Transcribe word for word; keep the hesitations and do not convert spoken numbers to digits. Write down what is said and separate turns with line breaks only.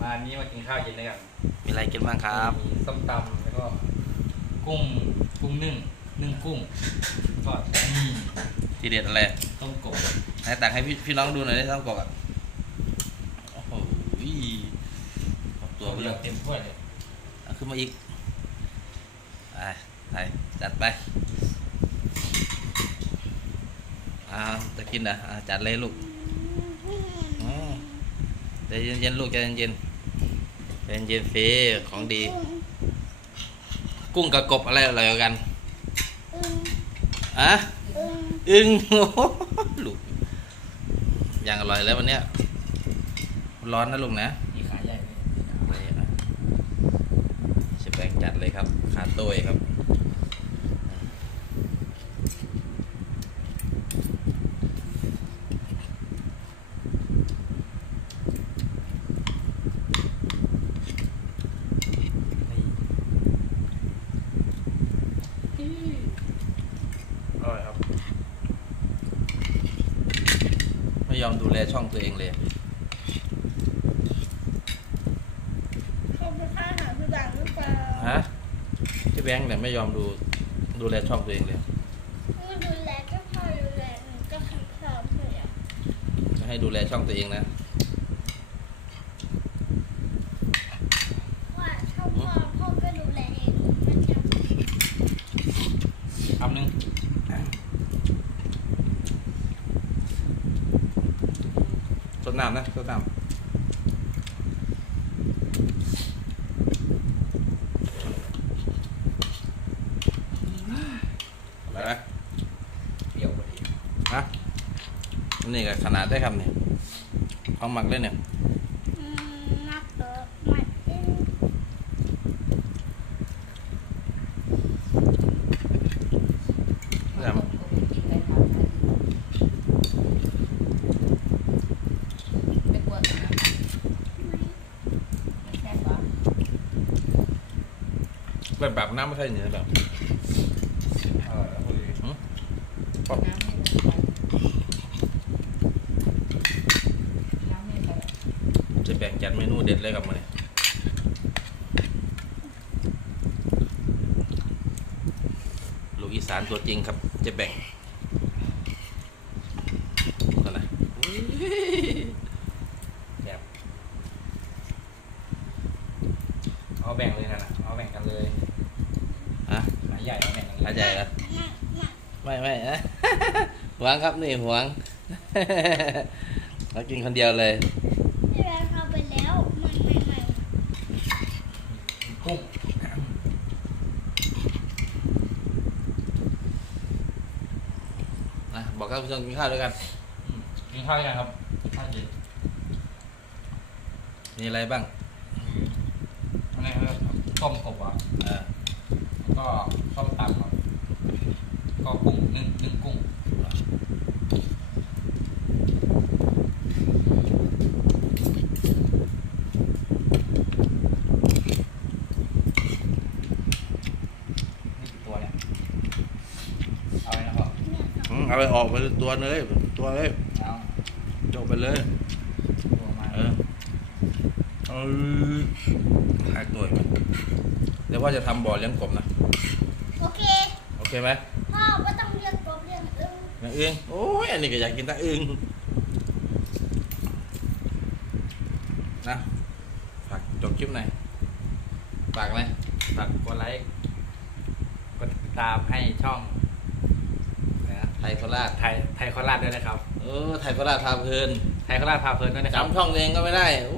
มานี้มากินข้าวเย็นด้วยกัน
มีอะไรกินบ้างครับ
มีส้มตำแล้วก็กุ้งกุ้งนึ่งนึ่งกุ้งก็นี่
ทีเด็ดอะไร
ต้มกบ
ให้ตักให้พี่พี่น้องดูหน่อยได้ต้มกบอ่ะโอ้โหตัว
เเต็มถ้วยเลย
เอาขึ้นมาอีกไปไปจัดไปอ่าจะกินนะอ่าจัดเลยลูกใจเย็นๆลูกใจเย็นๆใจเย็นๆเฟของดีกุ้งกับกบอะไรอร่อยกว่ากันอะอึ้งลูกอย่างอร่อยแล้ววันเนี้ยร้อนนะลูกนะ
มีขาใหญ่
เลยเชฟแบงค์จัดเลยครับขาโต้ยครับไม่ยอมดูแลช่องตัวเองเลย
เขาไปฆ่าหาพี่แบงค์หรือเปล่า
ฮะพี่แบงค์เนี่ยไม่ยอมดูดูแลช่องตัวเองเลย
ไม่ดูแลก็พอดูแลหนูก็ทำพร้อมเลยอ่ะ
จะให้ดูแลช่องตัวเองนะ
ว่าถ้าพ่อพ่อก็ดูแลเองมันจะ
คำหนึ่ง
สดน้ำนะสดน้ำอะไรนะ
เปรี้ยวพอดี
ฮะนี่ก็ขนาดได้ครับเนี่ยเอาหมักเลยเนี่ย
นักเตอะไม่เอง
แบบแบบน้ำไม่ใช่เนื้อแบบจะแบ่งจัดเมนูเด็ดเลยครับมาเนี่ยลูกอีสานตัวจริงครับจะแบ่งก่อนนะ
แบบเอาแบ่งเลยนะเอาแบ่งกันเลย
ฮะ
หาใหญ่เอาแบ่งกัน
หาใหญ่เหรอไม่ไม่นะหวงครับนี่หวงเรากินคนเดียวเลย
พี่แบงค์เอาไปแล้วไม่ไม่ไม่
กุ้ง
นะบอกท่านผู้ชมกินข้าวด้วยกัน
กินข้าวยังครับข้าวเย็น
มีอะไรบ้าง
อะไรครับต้มกบอ่ะก็ส้มตำครับก็กุ้งนึ่งนึ่งกุ้งนี่ตัวเนี่ยเอาไปนะครับ
เอาไปออกไปตัวเลยตัวเลย
เอา
จบไปเลย
ตัวมา
เออเออหายตัวไหมเดี๋ยวว่าจะทำบ่อเลี้ยงกบนะ
โอเค
โอเคไหม
พ่อไม่ต้องเลี้ยงกบเลี้ยงอึ่ง
อย่างอึ่งโอ้ยอันนี้ก็อยากกินแต่อึ่งนะฝากจบคลิปหน่อยฝากอะไร
ฝากกดไลค์กดติดตามให้ช่อง
นะไทยโคราช
ไทยไทยโคราชด้วยนะครับ
เออไทยโคราชพาเพลิน
ไทยโคราชพาเพลินด้วยนะครับ
จำช่องเองก็ไม่ได้โอ้